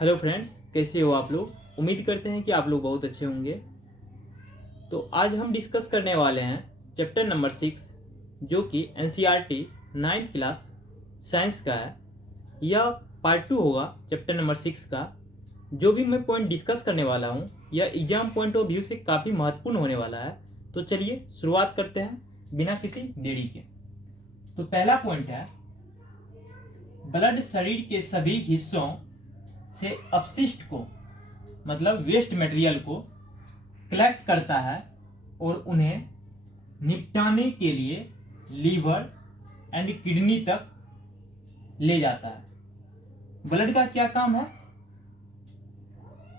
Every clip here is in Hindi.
हेलो फ्रेंड्स, कैसे हो आप लोग। उम्मीद करते हैं कि आप लोग बहुत अच्छे होंगे। तो आज हम डिस्कस करने वाले हैं चैप्टर नंबर 6, जो कि एनसीईआरटी 9th क्लास साइंस का है। यह पार्ट 2 होगा चैप्टर नंबर 6 का। जो भी मैं पॉइंट डिस्कस करने वाला हूँ यह एग्जाम पॉइंट ऑफ व्यू से काफ़ी महत्वपूर्ण होने वाला है। तो चलिए शुरुआत करते हैं बिना किसी देरी के। तो पहला पॉइंट है, ब्लड शरीर के सभी हिस्सों से अपशिष्ट को मतलब वेस्ट मटेरियल को कलेक्ट करता है और उन्हें निपटाने के लिए लीवर एंड किडनी तक ले जाता है। ब्लड का क्या काम है?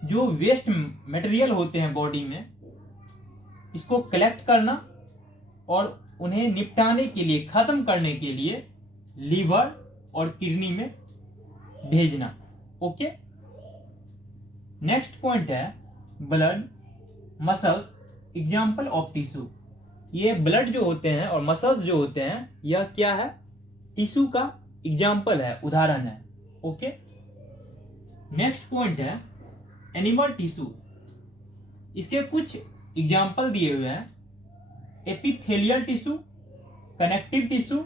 जो वेस्ट मटेरियल होते हैं बॉडी में, इसको कलेक्ट करना और उन्हें निपटाने के लिए, खत्म करने के लिए लीवर और किडनी में भेजना। ओके। नेक्स्ट पॉइंट है, blood muscles example of tissue. ये ब्लड जो होते हैं और मसल्स जो होते हैं, यह क्या है? टिश्यू का एग्जाम्पल है, उदाहरण है। ओके। नेक्स्ट पॉइंट है, एनिमल टिश्यू। इसके कुछ एग्जाम्पल दिए हुए हैं, epithelial tissue, connective tissue,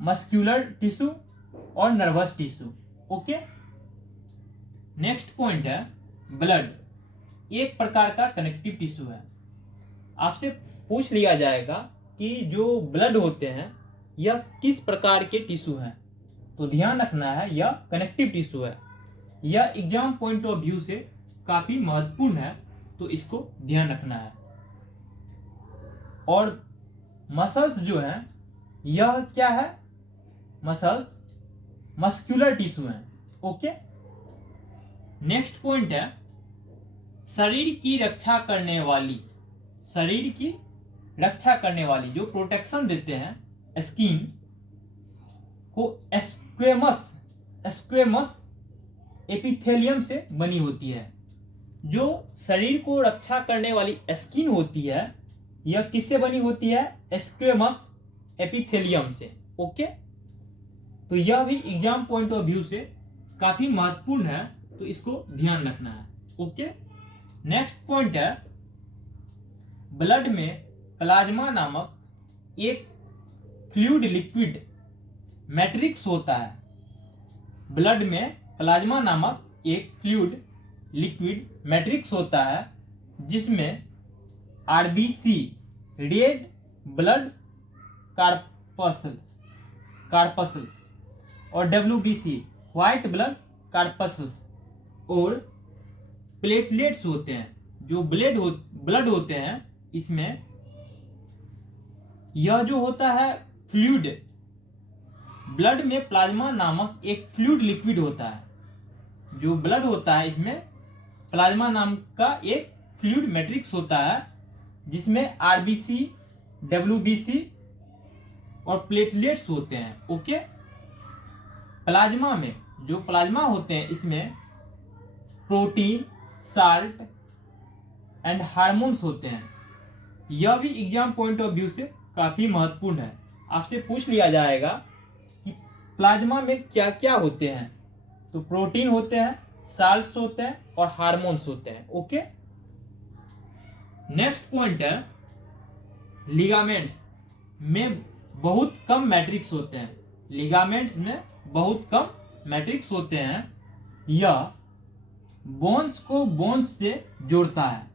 muscular tissue और nervous tissue. Okay. Next point है, ब्लड एक प्रकार का कनेक्टिव टिश्यू है। आपसे पूछ लिया जाएगा कि जो ब्लड होते हैं यह किस प्रकार के टिश्यू हैं, तो ध्यान रखना है यह कनेक्टिव टिश्यू है। यह एग्जाम पॉइंट ऑफ व्यू से काफी महत्वपूर्ण है, तो इसको ध्यान रखना है। और मसल्स जो हैं, यह क्या है? मसल्स मस्कुलर टिश्यू हैं। ओके। नेक्स्ट पॉइंट है, शरीर की रक्षा करने वाली, शरीर की रक्षा करने वाली जो प्रोटेक्शन देते हैं स्किन को, स्क्वेमस एपिथेलियम से बनी होती है। जो शरीर को रक्षा करने वाली स्किन होती है, यह किससे बनी होती है? स्क्वेमस एपिथेलियम से। ओके। तो यह भी एग्जाम पॉइंट ऑफ व्यू से काफी महत्वपूर्ण है, तो इसको ध्यान रखना है। ओके। नेक्स्ट पॉइंट है, ब्लड में प्लाज्मा नामक एक फ्लूइड लिक्विड मैट्रिक्स होता है। ब्लड में प्लाज्मा नामक एक फ्लूइड लिक्विड मैट्रिक्स होता है, जिसमें आरबीसी रेड ब्लड कार्पसल्स और डब्ल्यूबीसी व्हाइट ब्लड कार्पसल्स और प्लेटलेट्स होते हैं। जो ब्लड होते हैं, इसमें यह जो होता है फ्लूइड, ब्लड में प्लाज्मा नामक एक फ्लूइड लिक्विड होता है। जो ब्लड होता है, इसमें प्लाज्मा नाम का एक फ्लूइड मैट्रिक्स होता है, जिसमें आरबीसी, डब्ल्यूबीसी और प्लेटलेट्स होते हैं। ओके। प्लाज्मा में जो प्लाज्मा होते हैं, इसमें प्रोटीन, साल्ट एंड हार्मोन्स होते हैं। यह भी एग्जाम पॉइंट ऑफ व्यू से काफी महत्वपूर्ण है। आपसे पूछ लिया जाएगा कि प्लाज्मा में क्या क्या होते हैं, तो प्रोटीन होते हैं, साल्ट्स होते हैं और हार्मोन्स होते हैं। ओके। नेक्स्ट पॉइंट है, लिगामेंट्स में बहुत कम मैट्रिक्स होते हैं। लिगामेंट्स में बहुत कम मैट्रिक्स होते हैं। यह बोन्स को बोन्स से जोड़ता है।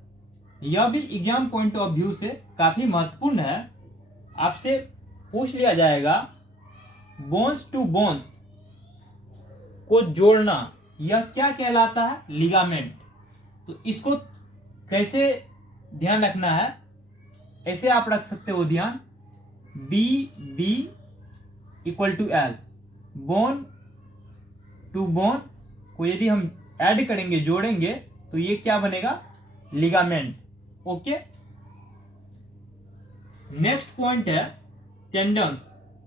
यह भी एग्जाम पॉइंट ऑफ व्यू से काफी महत्वपूर्ण है। आपसे पूछ लिया जाएगा, बोन्स टू बोन्स को जोड़ना यह क्या कहलाता है? लिगामेंट। तो इसको कैसे ध्यान रखना है? ऐसे आप रख सकते हो ध्यान, B equal to L. Bone to bone को यदि हम ऐड करेंगे, जोड़ेंगे, तो ये क्या बनेगा? लिगामेंट। ओके। नेक्स्ट पॉइंट है, टेंडन्स।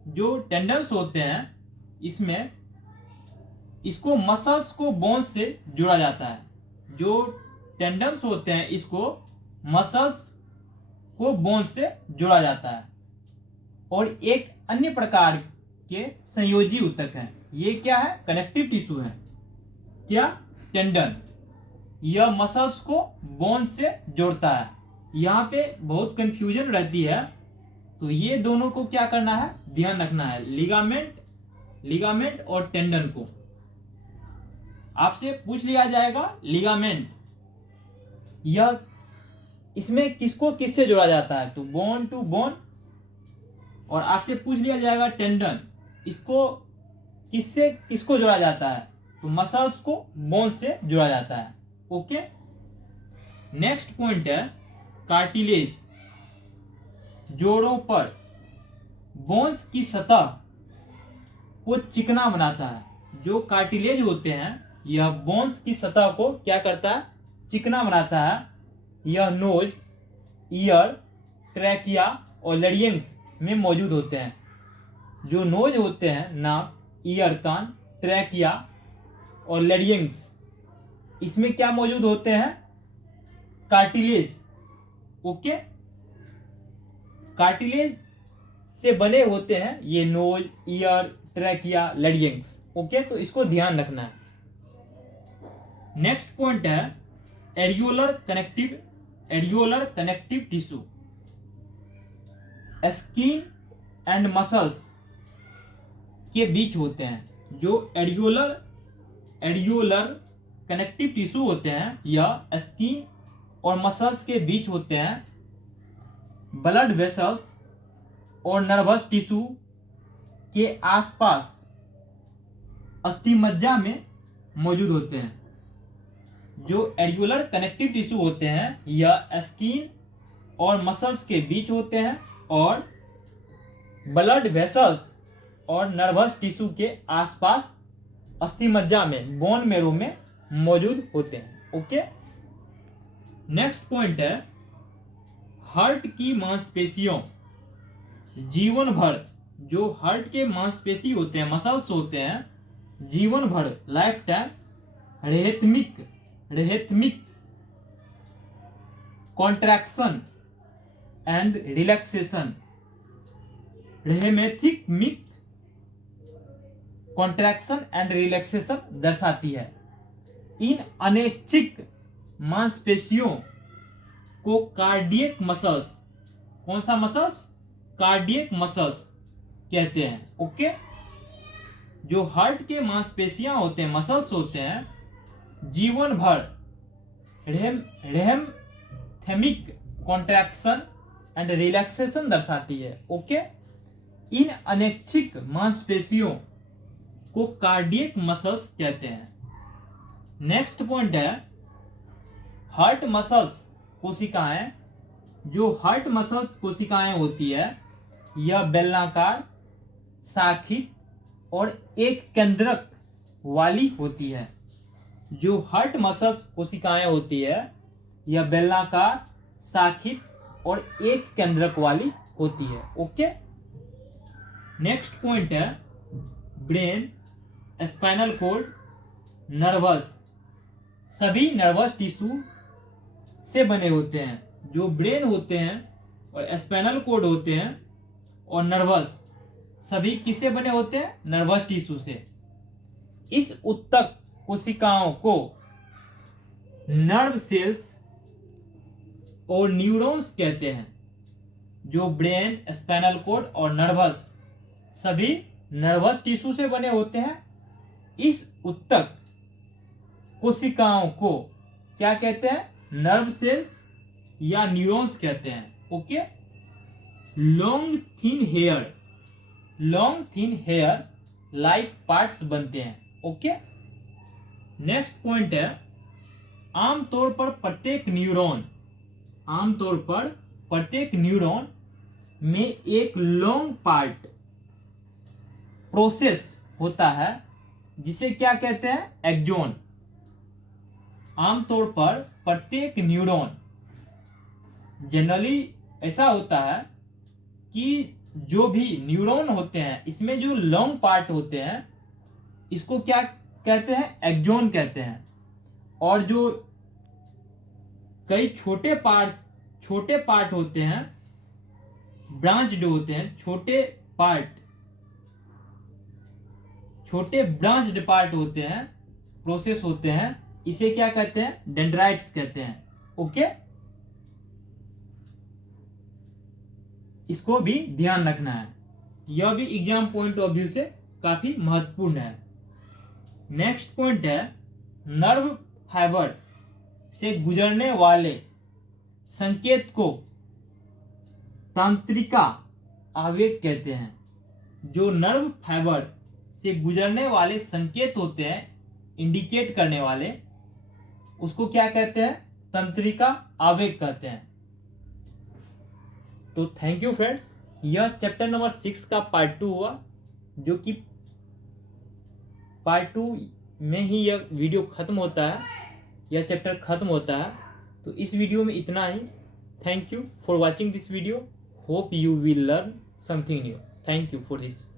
जो टेंडन्स होते हैं, इसमें इसको मसल्स को बोन्स से जोड़ा जाता है। जो टेंडन्स होते हैं, इसको मसल्स को बोन्स से जोड़ा जाता है। और एक अन्य प्रकार के संयोजी ऊतक हैं। ये क्या है? कनेक्टिव टिश्यू है। क्या, टेंडन। यह मसल्स को बोन से जोड़ता है। यहाँ पे बहुत कंफ्यूजन रहती है, तो ये दोनों को क्या करना है, ध्यान रखना है, लिगामेंट और टेंडन को। आपसे पूछ लिया जाएगा लिगामेंट, यह इसमें किसको किससे जोड़ा जाता है, तो बोन टू बोन। और आपसे पूछ लिया जाएगा टेंडन, इसको किसको जोड़ा जाता है, तो मसल्स को बोन से जोड़ा जाता है। ओके। नेक्स्ट पॉइंट है कार्टिलेज। जोड़ों पर बोन्स की सतह को चिकना बनाता है। जो कार्टिलेज होते हैं यह बोन्स की सतह को क्या करता है, चिकना बनाता है। यह नोज, ईयर, ट्रैकिया और लैरिंक्स में मौजूद होते हैं। जो नोज होते हैं, नाक, ईयर कान, ट्रैकिया और लैरिंक्स, इसमें क्या मौजूद होते हैं, कार्टिलेज। ओके। कार्टिलेज से बने होते हैं ये nose, ear, trachea, larynx. Okay, तो इसको ध्यान रखना है। नेक्स्ट पॉइंट है areolar connective tissue. Skin and muscles के बीच होते हैं। जो एरियोलर कनेक्टिव टिश्यू होते हैं यह स्किन और मसल्स के बीच होते हैं। ब्लड वेसल्स और नर्वस टिश्यू के आसपास अस्थिमज्जा में मौजूद होते हैं। जो एरियोलर कनेक्टिव टिश्यू होते हैं यह स्किन और मसल्स के बीच होते हैं और ब्लड वेसल्स और नर्वस टिश्यू के आसपास अस्थिमज्जा में, बोन मेरो में मौजूद होते हैं। ओके। नेक्स्ट पॉइंट है हार्ट की मांसपेशियों जीवन भर, जो हार्ट के मांसपेशी होते हैं, मसल्स होते हैं, जीवन भर, lifetime rhythmic contraction and relaxation, rhythmic contraction and relaxation दर्शाती है। इन अनैच्छिक मांसपेशियों को कार्डियक मसल्स, कौन सा मसल्स, कार्डियक मसल्स कहते हैं। ओके। जो हार्ट के मांसपेशियां होते हैं, मसल्स होते हैं, जीवन भर रेथमिक कॉन्ट्रैक्शन एंड रिलैक्सेशन दर्शाती है। ओके। इन अनैच्छिक मांसपेशियों को कार्डियक मसल्स कहते हैं। नेक्स्ट पॉइंट है हार्ट मसल्स कोशिकाएं। जो हार्ट मसल्स कोशिकाएं होती है यह बेलनाकार, शाखित और एक केंद्रक वाली होती है। जो हार्ट मसल्स कोशिकाएं होती है यह बेलनाकार, शाखित और एक केंद्रक वाली होती है। ओके। नेक्स्ट पॉइंट है ब्रेन, स्पाइनल कॉर्ड, नर्वस, सभी नर्वस टिश्यू से बने होते हैं। जो ब्रेन होते हैं और स्पाइनल कॉर्ड होते हैं और नर्वस, सभी किससे बने होते हैं, नर्वस टिश्यू से। इस उत्तक कोशिकाओं को नर्व सेल्स और न्यूरॉन्स कहते हैं। जो ब्रेन, स्पाइनल कॉर्ड और नर्वस, सभी नर्वस टिश्यू से बने होते हैं। इस उत्तक कोशिकाओं को क्या कहते हैं, नर्व सेल्स या न्यूरॉन्स कहते हैं। Okay. Long thin hair like parts बनते हैं। ओके। नेक्स्ट पॉइंट है आमतौर पर प्रत्येक न्यूरॉन में एक लॉन्ग पार्ट प्रोसेस होता है जिसे क्या कहते हैं, एक्सॉन। आमतौर पर प्रत्येक न्यूरॉन, जनरली ऐसा होता है कि जो भी न्यूरॉन होते हैं इसमें जो लॉन्ग पार्ट होते हैं इसको क्या कहते हैं, एक्सॉन कहते हैं। और जो कई छोटे पार्ट होते हैं, ब्रांच्ड होते हैं, छोटे ब्रांच्ड पार्ट होते हैं, प्रोसेस होते हैं, इसे क्या कहते हैं? डेंड्राइट्स कहते हैं। ओके, इसको भी ध्यान रखना है, यह भी एग्जाम पॉइंट ऑफ व्यू से काफी महत्वपूर्ण है। नेक्स्ट पॉइंट है नर्व फाइबर से गुजरने वाले संकेत को तंत्रिका आवेग कहते हैं। जो नर्व फाइबर से गुजरने वाले संकेत होते हैं, इंडिकेट करने वाले, उसको क्या कहते हैं? तंत्रिका आवेग कहते हैं। तो थैंक यू फ्रेंड्स, यह चैप्टर नंबर 6 का पार्ट 2 हुआ, जो कि पार्ट 2 में ही यह वीडियो खत्म होता है, यह चैप्टर खत्म होता है। तो इस वीडियो में इतना ही। Thank you for watching this video, hope you will learn something new. Thank you for this.